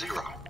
0.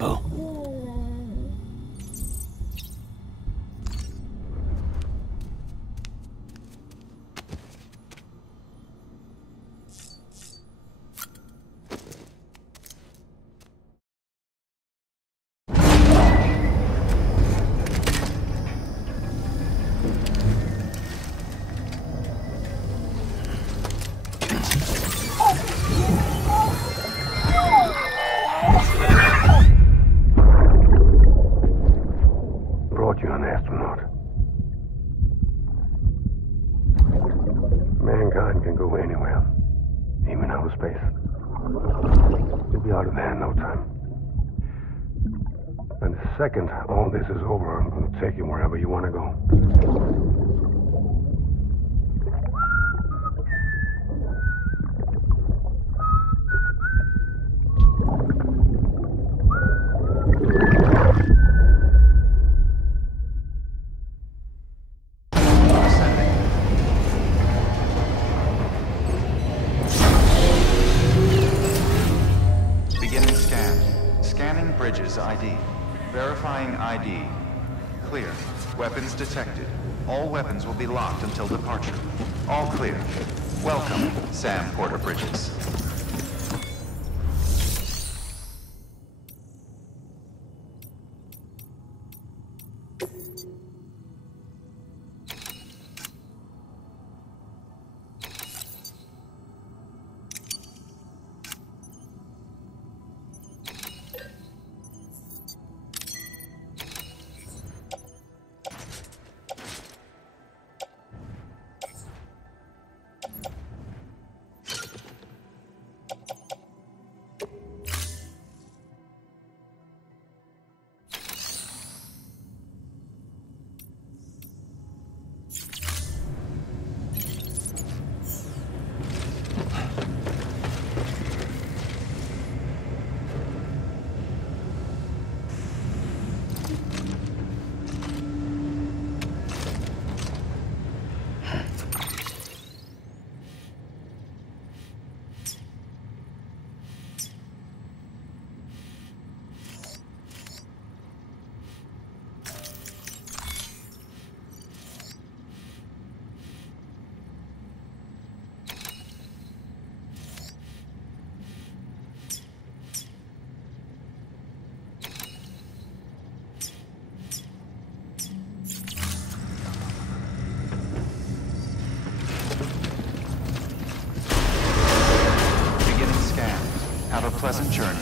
Oh. Mankind can go anywhere, even outer space. You'll be out of there in no time. And the second all this is over, I'm going to take you wherever you want to go. ID. Verifying ID. Clear. Weapons detected. All weapons will be locked until departure. All clear. Welcome, Sam Porter Bridges. Have a pleasant journey.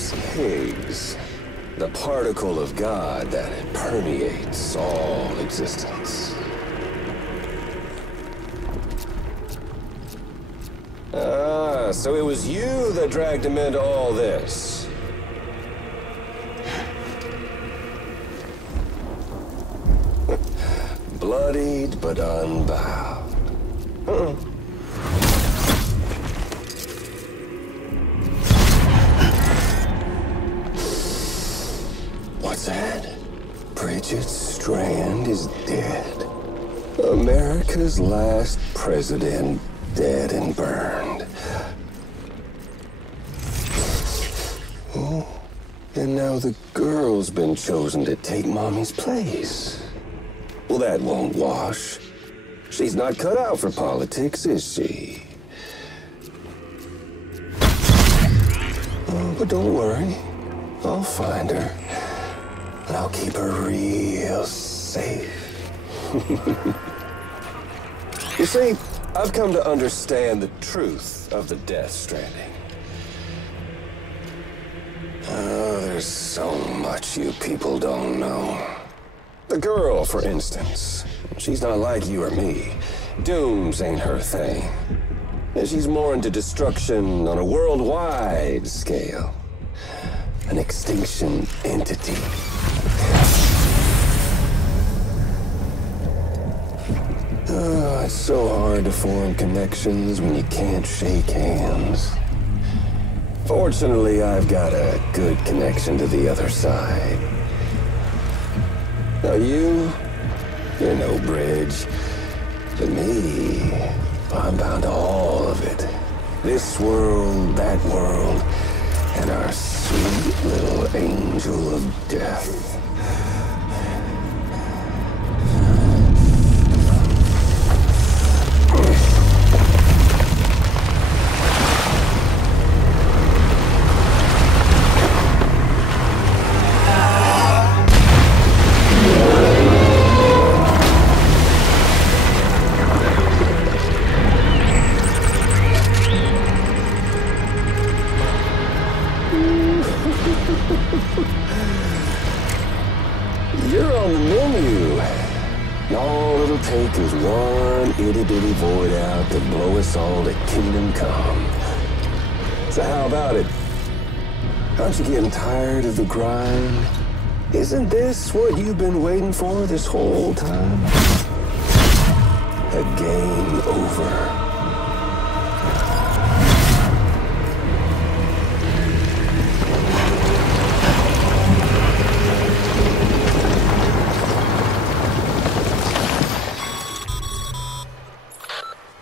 name's Higgs. The particle of God that permeates all existence. Ah, so it was you that dragged him into all this. Bloodied but unbound. Uh-uh. What's that? Bridget Strand is dead. America's last president dead and burned. Oh, and now the girl's been chosen to take Mommy's place. Well, that won't wash. She's not cut out for politics, is she? Oh, but don't worry. I'll find her. And I'll keep her real safe. You see, I've come to understand the truth of the Death Stranding. Oh, there's so much you people don't know. The girl, for instance, she's not like you or me. Dooms ain't her thing. And she's more into destruction on a worldwide scale. An extinction entity. Oh, it's so hard to form connections when you can't shake hands. Fortunately, I've got a good connection to the other side. Now you're no bridge. But me, I'm bound to all of it. This world, that world, and our sweet little angel of death. You're on the menu. All it'll take is one itty-bitty void out to blow us all to kingdom come. So how about it? Aren't you getting tired of the grind? Isn't this what you've been waiting for this whole time? A game over.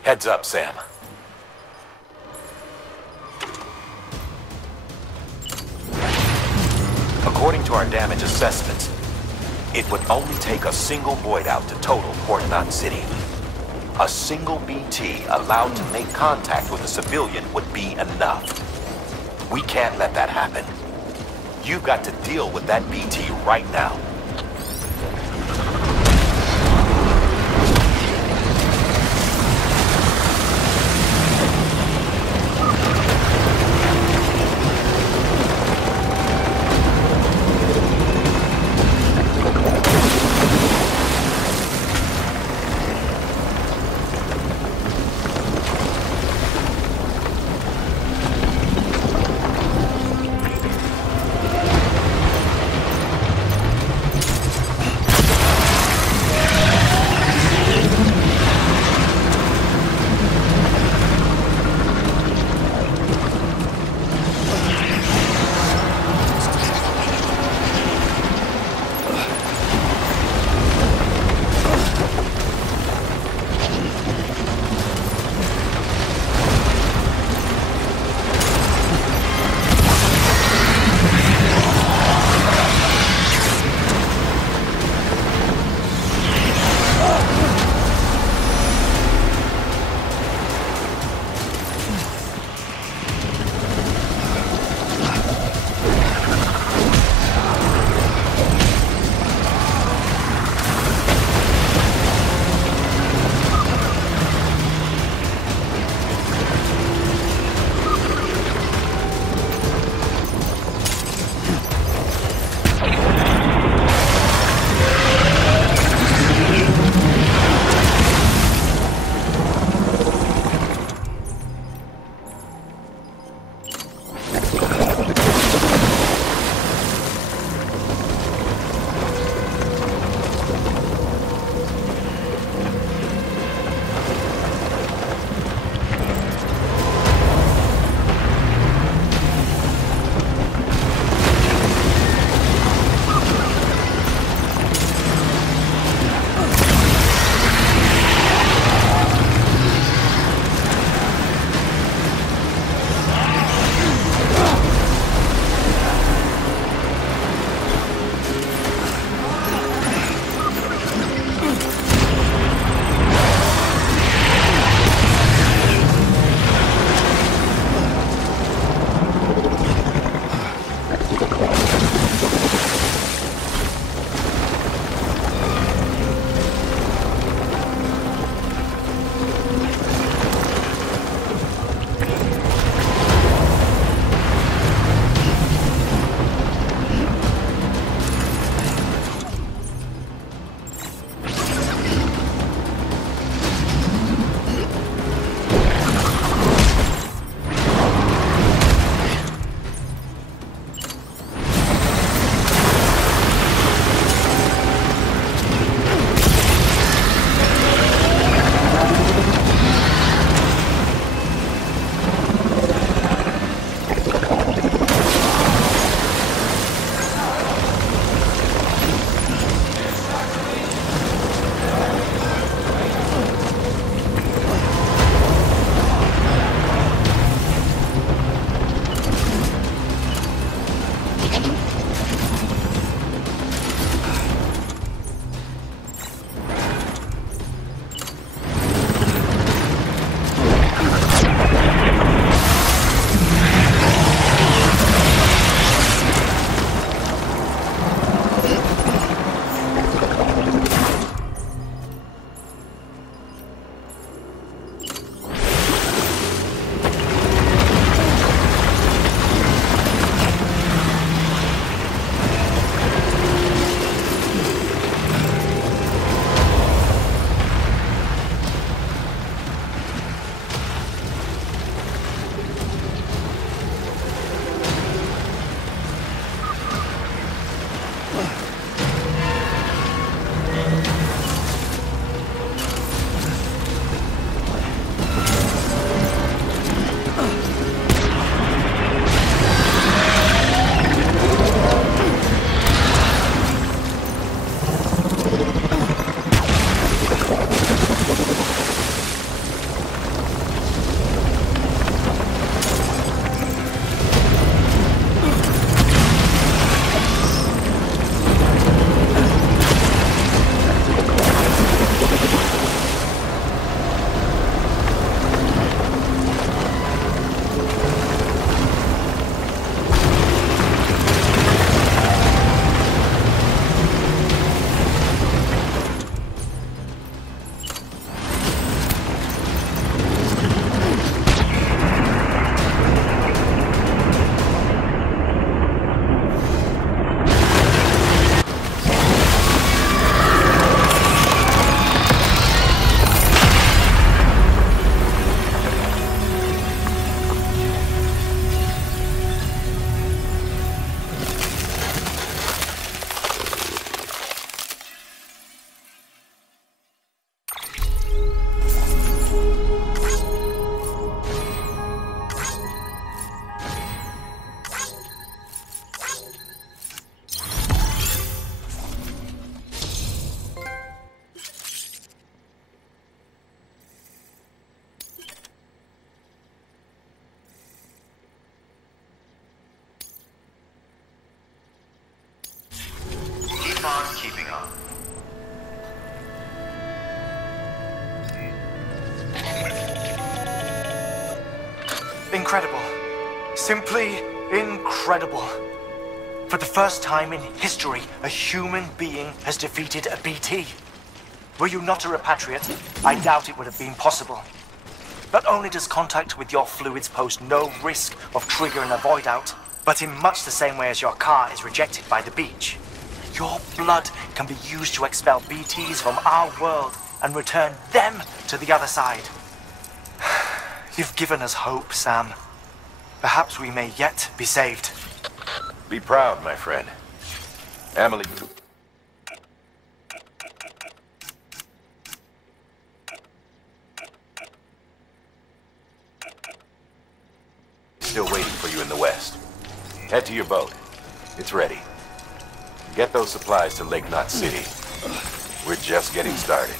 Heads up, Sam. According to our damage assessments, it would only take a single void out to total Port Knot City. A single BT allowed to make contact with a civilian would be enough. We can't let that happen. You've got to deal with that BT right now. Incredible. Simply incredible. For the first time in history, a human being has defeated a BT. Were you not a repatriate, I doubt it would have been possible. Not only does contact with your fluids pose no risk of triggering a void out, but in much the same way as your car is rejected by the beach, your blood can be used to expel BTs from our world and return them to the other side. You've given us hope, Sam. Perhaps we may yet be saved. Be proud, my friend. Emily. Still waiting for you in the west. Head to your boat. It's ready. Get those supplies to Lake Knot City. We're just getting started.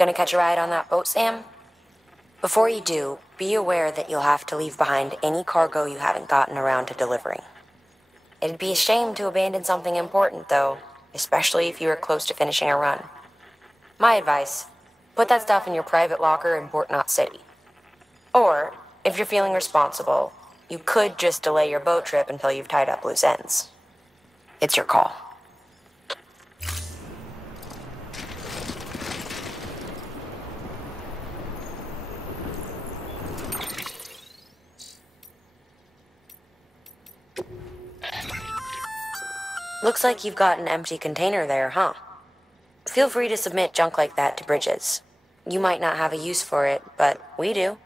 Gonna catch a ride on that boat, Sam? Before you do, be aware that you'll have to leave behind any cargo you haven't gotten around to delivering. It'd be a shame to abandon something important, though, especially if you are close to finishing a run. My advice, put that stuff in your private locker in Port Knot City. Or, if you're feeling responsible, you could just delay your boat trip until you've tied up loose ends. It's your call. Looks like you've got an empty container there, huh? Feel free to submit junk like that to Bridges. You might not have a use for it, but we do.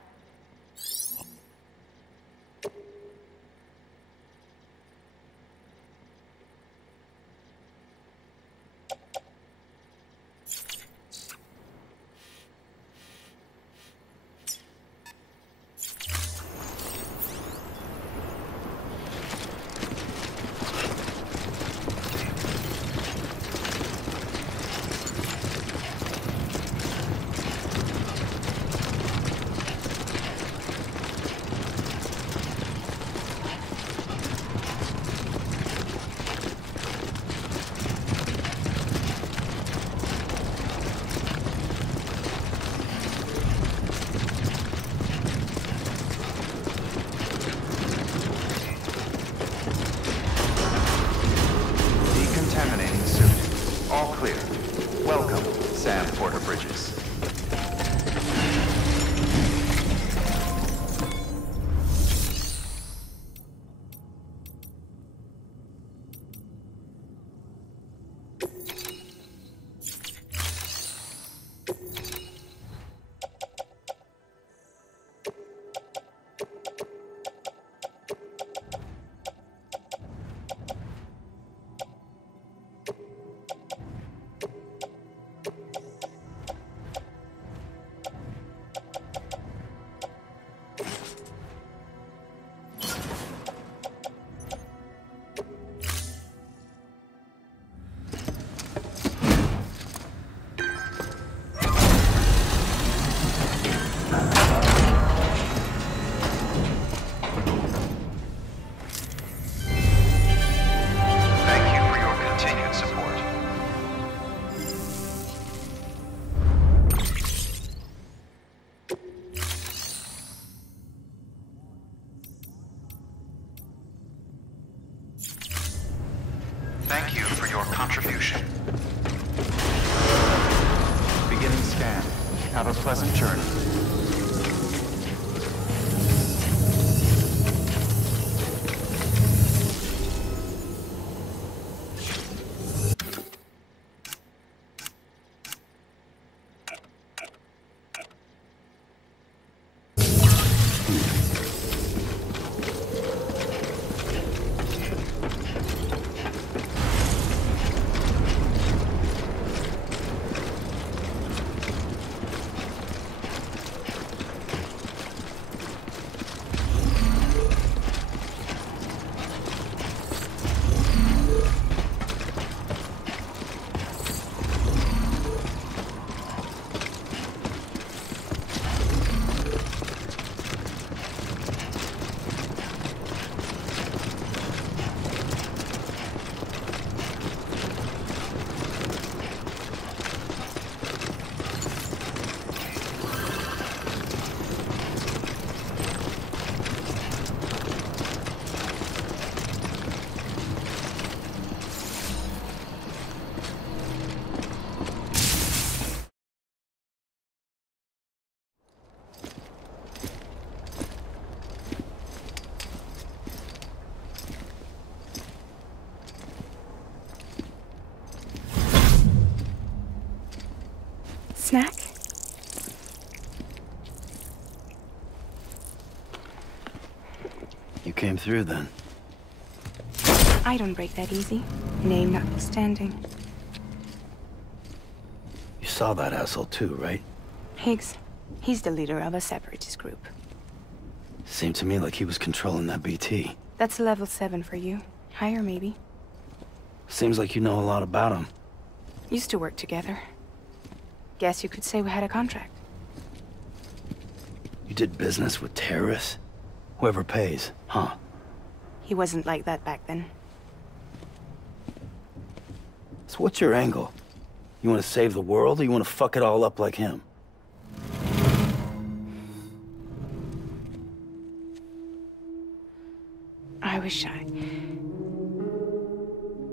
came through then. I don't break that easy. Name notwithstanding. You saw that asshole too, right? Higgs. He's the leader of a separatist group. Seemed to me like he was controlling that BT. That's level 7 for you. Higher, maybe. Seems like you know a lot about him. Used to work together. Guess you could say we had a contract. You did business with terrorists? Whoever pays, huh? He wasn't like that back then. So what's your angle? You want to save the world, or you want to fuck it all up like him?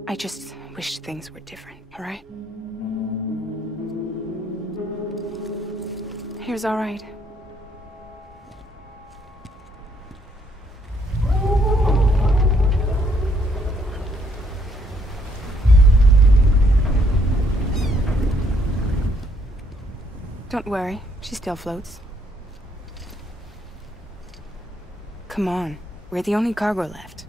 I just wish things were different, all right? Here's all right. Don't worry, she still floats. Come on, we're the only cargo left.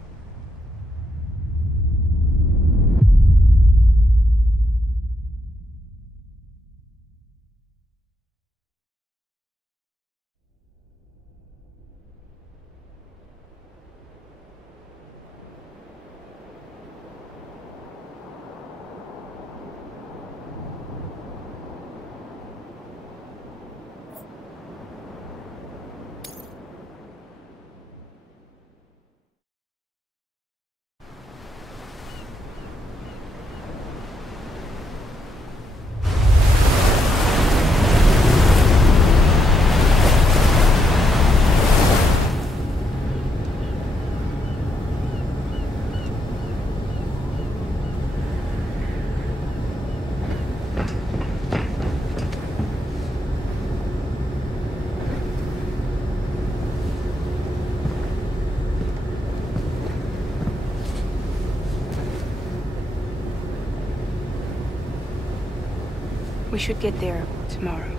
We should get there tomorrow.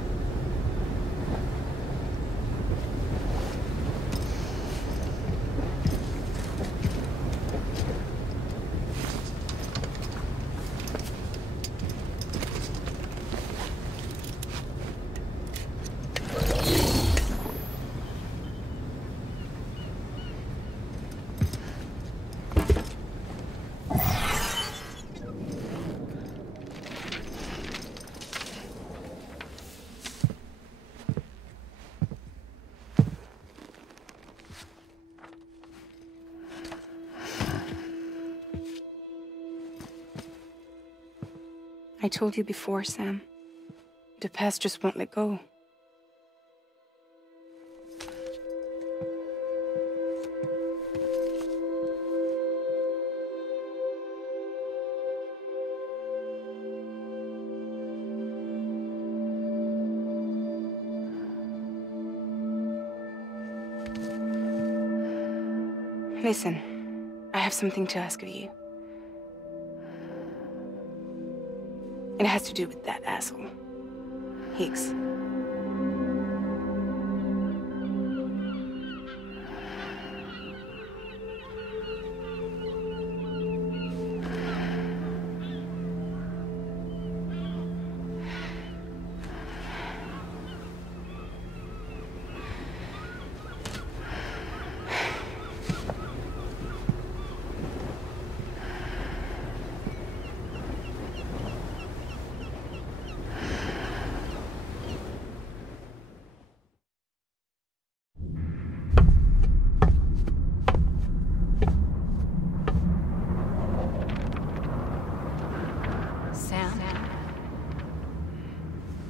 I told you before, Sam. The past just won't let go. Listen, I have something to ask of you. It has to do with that asshole, Higgs.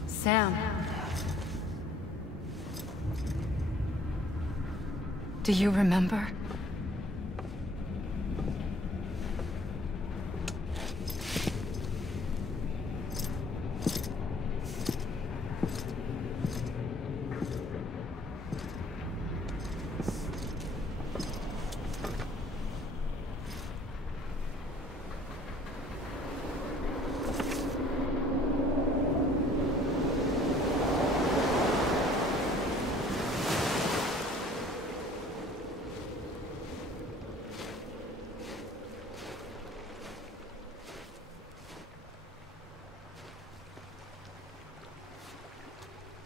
Sam. Do you remember?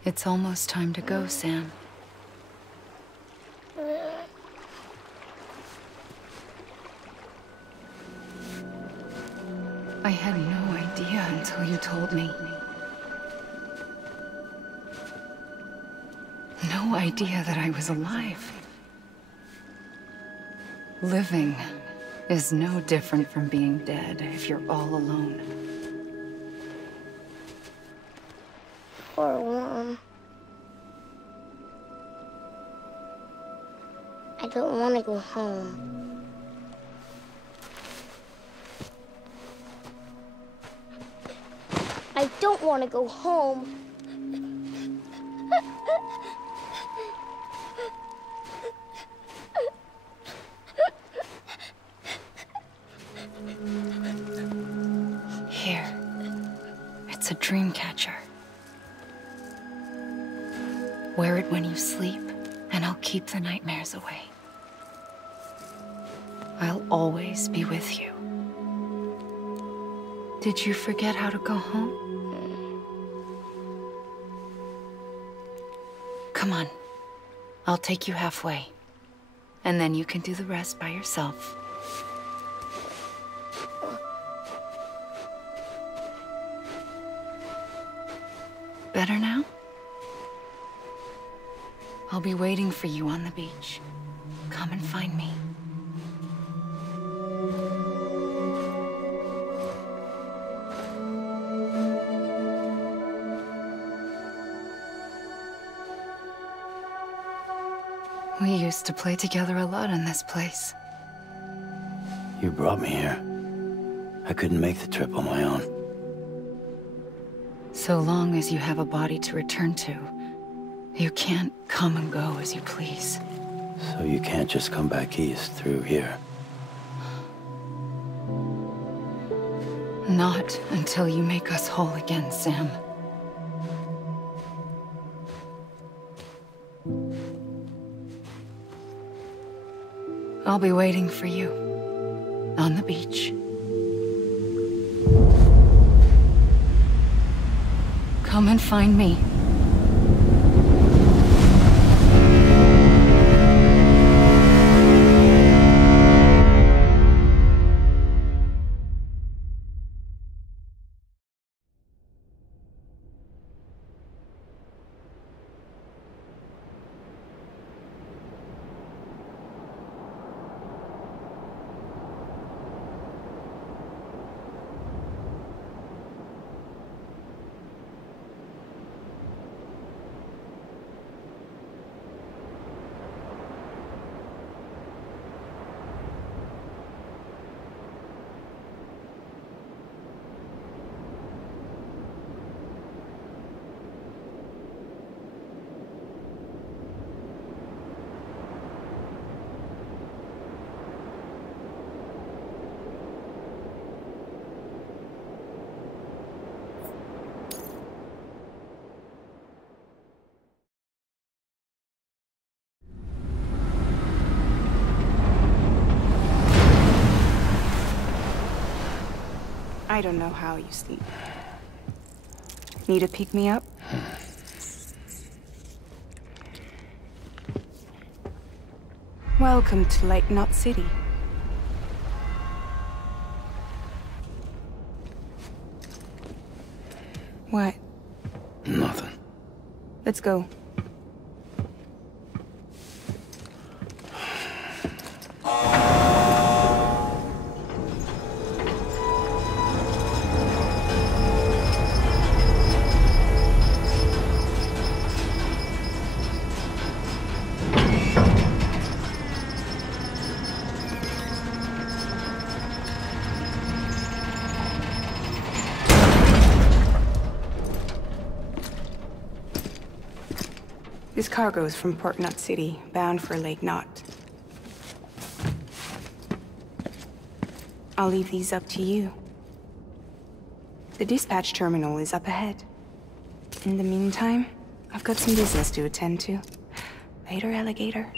It's almost time to go, Sam. I had no idea until you told me. No idea that I was alive. Living is no different from being dead if you're all alone. Poor Mom. I don't want to go home. I don't want to go home. Here. It's a dream catcher. Wear it when you sleep, and I'll keep the nightmares away. I'll always be with you. Did you forget how to go home? Come on. I'll take you halfway. And then you can do the rest by yourself. Better now? I'll be waiting for you on the beach. Come and find me. We used to play together a lot in this place. You brought me here. I couldn't make the trip on my own. So long as you have a body to return to, you can't come and go as you please. So you can't just come back east through here? Not until you make us whole again, Sam. I'll be waiting for you on the beach. Come and find me. I don't know how you sleep. Need to pick me up? Welcome to Lake Knot City. What? Nothing. Let's go. This cargo is from Port Knot City, bound for Lake Knot. I'll leave these up to you. The dispatch terminal is up ahead. In the meantime, I've got some business to attend to. Later, alligator.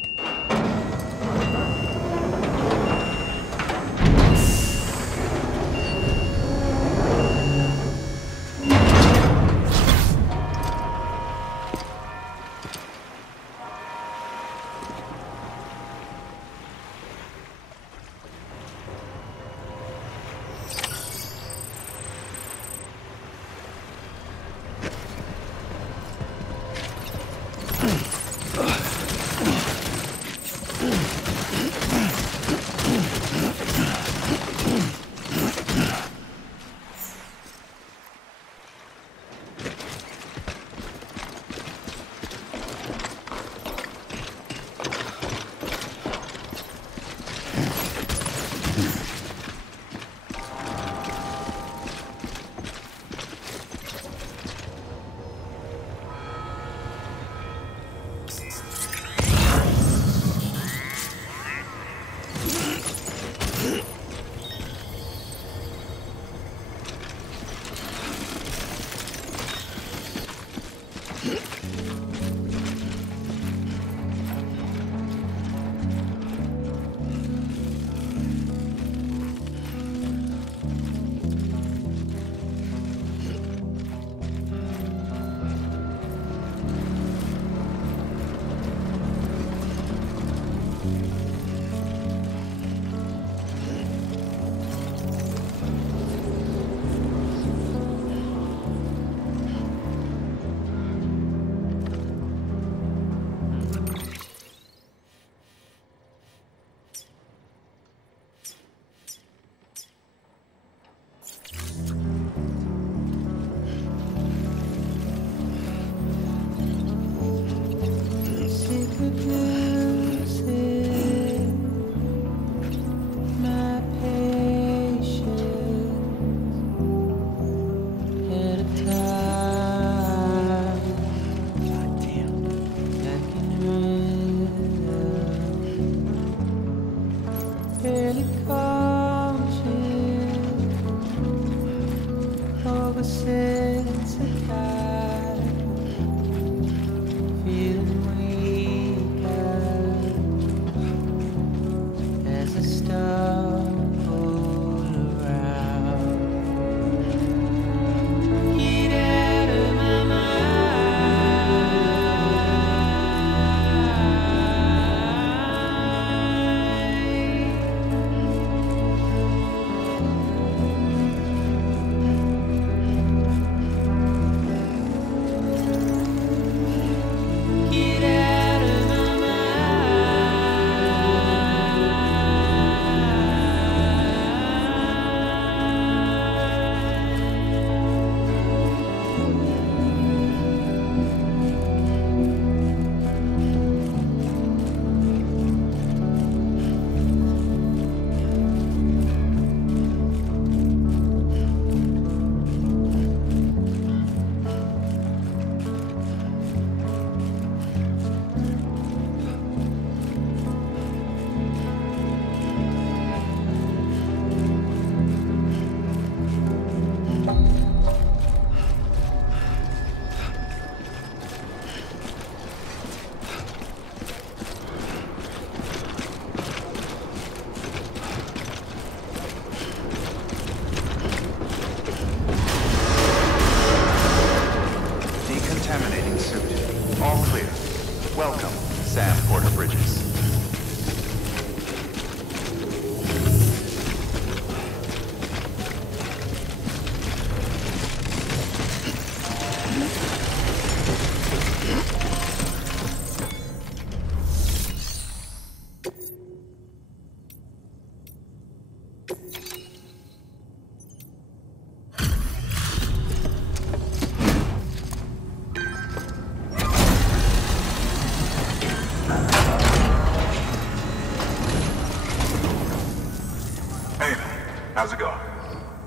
How's it going?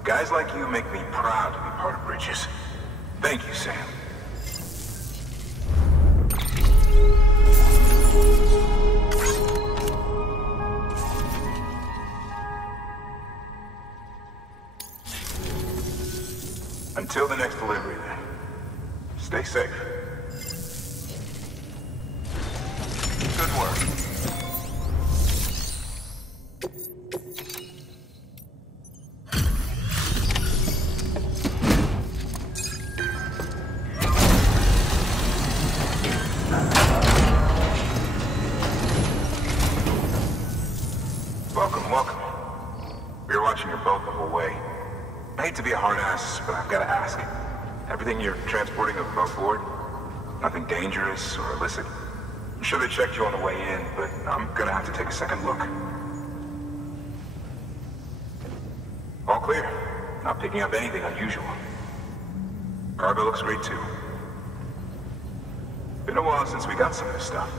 Guys like you make me proud to be part of Bridges. Thank you, Sam. Until the next delivery, then. Stay safe. Good work. Welcome. We were watching your boat the whole way. I hate to be a hard ass, but I've got to ask. Everything you're transporting above board? Nothing dangerous or illicit? I'm sure they checked you on the way in, but I'm gonna have to take a second look. All clear. Not picking up anything unusual. Cargo looks great too. Been a while since we got some of this stuff.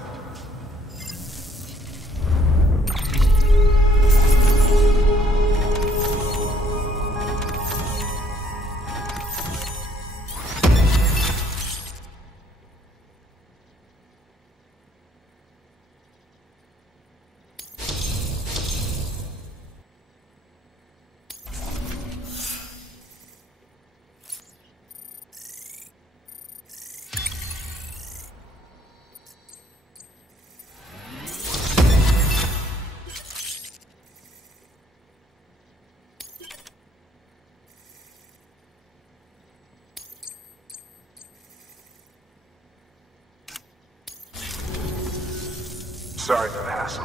Sorry for the hassle.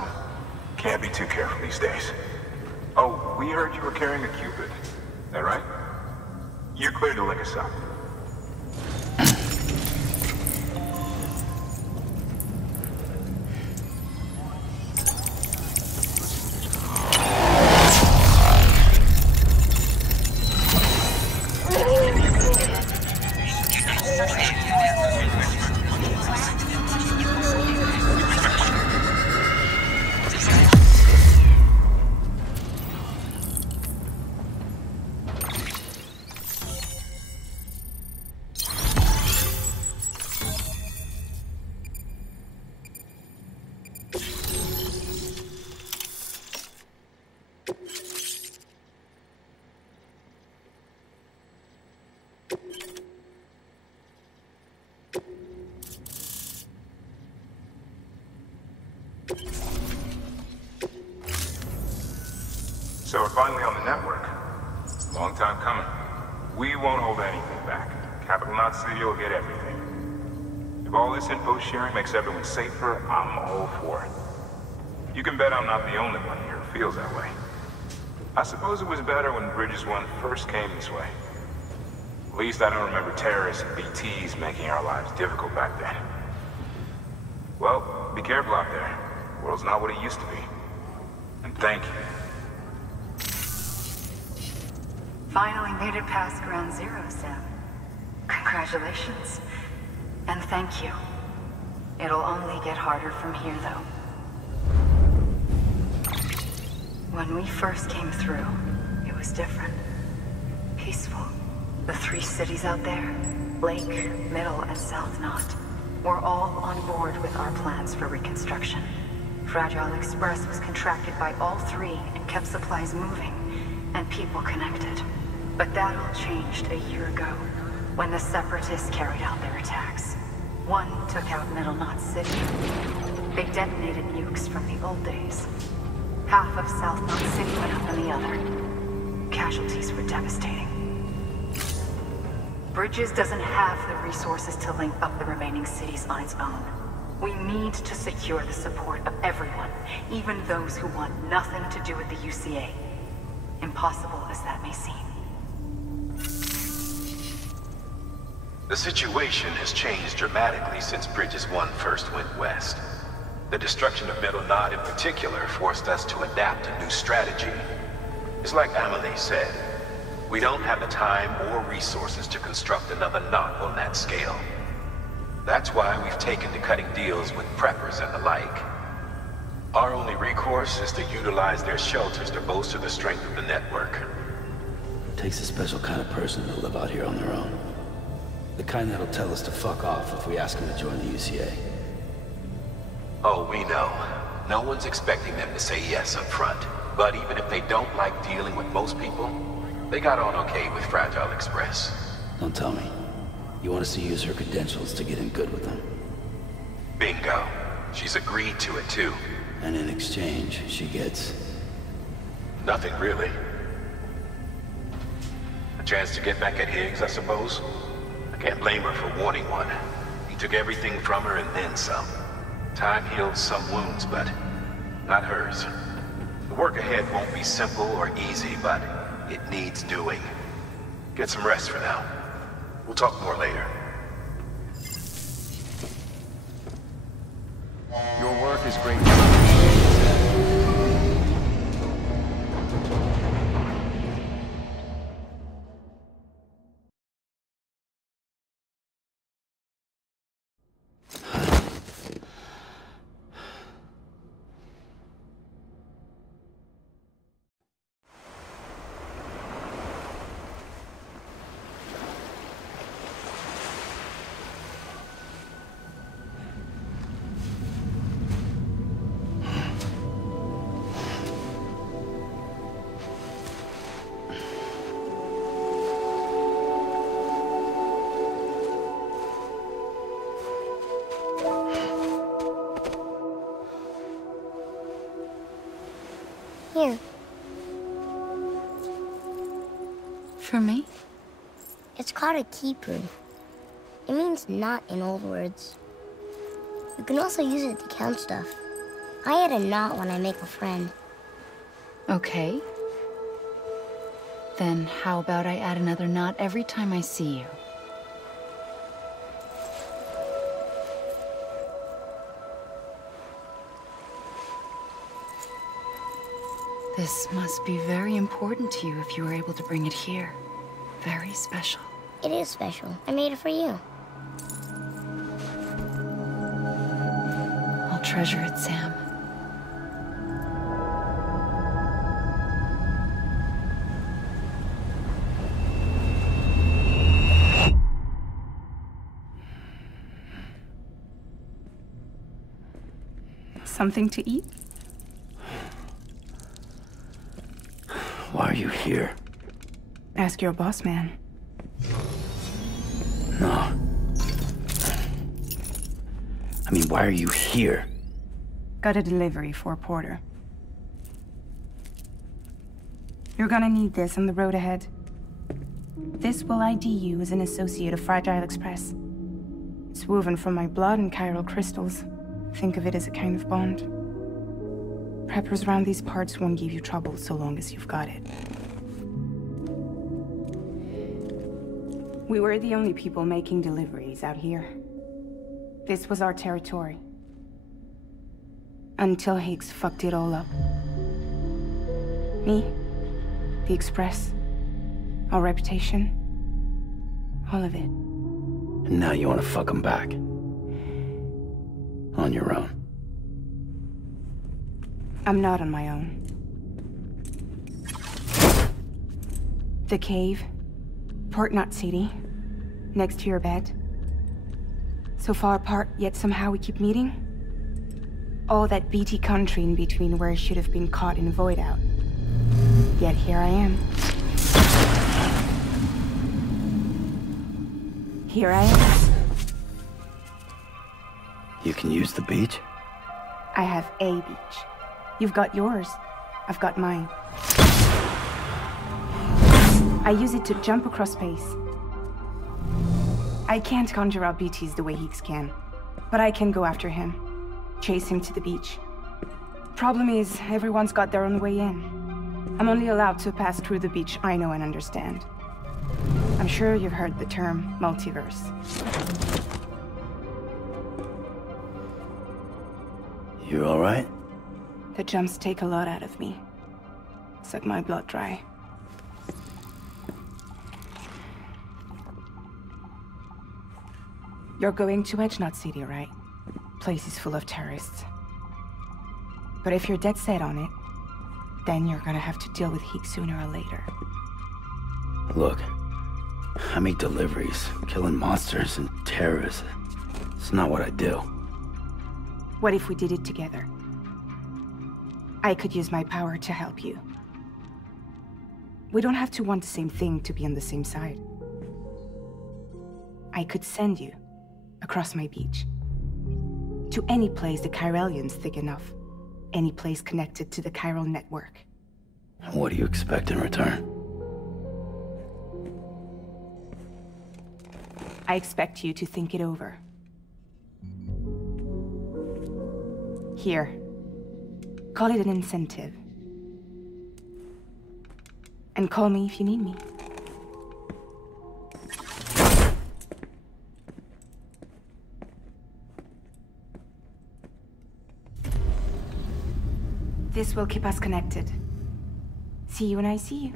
Can't be too careful these days. Oh, we heard you were carrying a Cupid. That right? You're clear to link us up. So we're finally on the network. Long time coming. We won't hold anything back. Capital Knot City will get everything. If all this info sharing makes everyone safer, I'm all for it. You can bet I'm not the only one here who feels that way. I suppose it was better when Bridges 1 first came this way. At least I don't remember terrorists and BTs making our lives difficult back then. Well, be careful out there. The world's not what it used to be. And thank you. Finally made it past Ground Zero, Sam. Congratulations. And thank you. It'll only get harder from here, though. When we first came through, it was different. Peaceful. The 3 cities out there, Lake, Middle, and South Knot, were all on board with our plans for reconstruction. Fragile Express was contracted by all 3 and kept supplies moving, and people connected. But that all changed a year ago, when the Separatists carried out their attacks. One took out Middle Knot City. They detonated nukes from the old days. Half of South Knot City went up in the other. Casualties were devastating. Bridges doesn't have the resources to link up the remaining cities on its own. We need to secure the support of everyone, even those who want nothing to do with the UCA. Impossible as that may seem. The situation has changed dramatically since Bridges 1 first went west. The destruction of Middle Knot in particular forced us to adapt a new strategy. It's like Amelie said, we don't have the time or resources to construct another knot on that scale. That's why we've taken to cutting deals with preppers and the like. Our only recourse is to utilize their shelters to bolster the strength of the network. It takes a special kind of person to live out here on their own. The kind that'll tell us to fuck off if we ask them to join the UCA. Oh, we know. No one's expecting them to say yes up front. But even if they don't like dealing with most people, they got on okay with Fragile Express. Don't tell me. You want us to use her credentials to get in good with them? Bingo. She's agreed to it too. And in exchange, she gets... nothing really. A chance to get back at Higgs, I suppose? I can't blame her for wanting one. He took everything from her and then some. Time heals some wounds, but not hers. The work ahead won't be simple or easy, but it needs doing. Get some rest for now. We'll talk more later. Your work is great. Here. For me? It's called a keeper. It means knot in old words. You can also use it to count stuff. I add a knot when I make a friend. Okay. Then how about I add another knot every time I see you? This must be very important to you if you were able to bring it here. Very special. It is special. I made it for you. I'll treasure it, Sam. Something to eat? Why are you here? Ask your boss man. No. I mean, why are you here? Got a delivery for Porter. You're gonna need this on the road ahead. This will ID you as an associate of Fragile Express. It's woven from my blood and chiral crystals. Think of it as a kind of bond. Preppers around these parts won't give you trouble so long as you've got it. We were the only people making deliveries out here. This was our territory. Until Higgs fucked it all up. Me, the Express, our reputation, all of it. And now you want to fuck him back. On your own. I'm not on my own. The cave, Port Knot City, next to your bed. So far apart, yet somehow we keep meeting. All that BT country in between where I should have been caught in void out. Yet here I am. Here I am. You can use the beach? I have a beach. You've got yours. I've got mine. I use it to jump across space. I can't conjure up BTs the way Higgs can, but I can go after him, chase him to the beach. Problem is, everyone's got their own way in. I'm only allowed to pass through the beach I know and understand. I'm sure you've heard the term multiverse. You all right? The jumps take a lot out of me. Suck my blood dry. You're going to Edge Knot City, right? Place is full of terrorists. But if you're dead set on it, then you're gonna have to deal with Higgs sooner or later. Look, I make deliveries, killing monsters and terrorists. It's not what I do. What if we did it together? I could use my power to help you. We don't have to want the same thing to be on the same side. I could send you across my beach. To any place the Chiralian's thick enough. Any place connected to the chiral network. What do you expect in return? I expect you to think it over. Here. Call it an incentive. And call me if you need me. This will keep us connected. See you when I see you.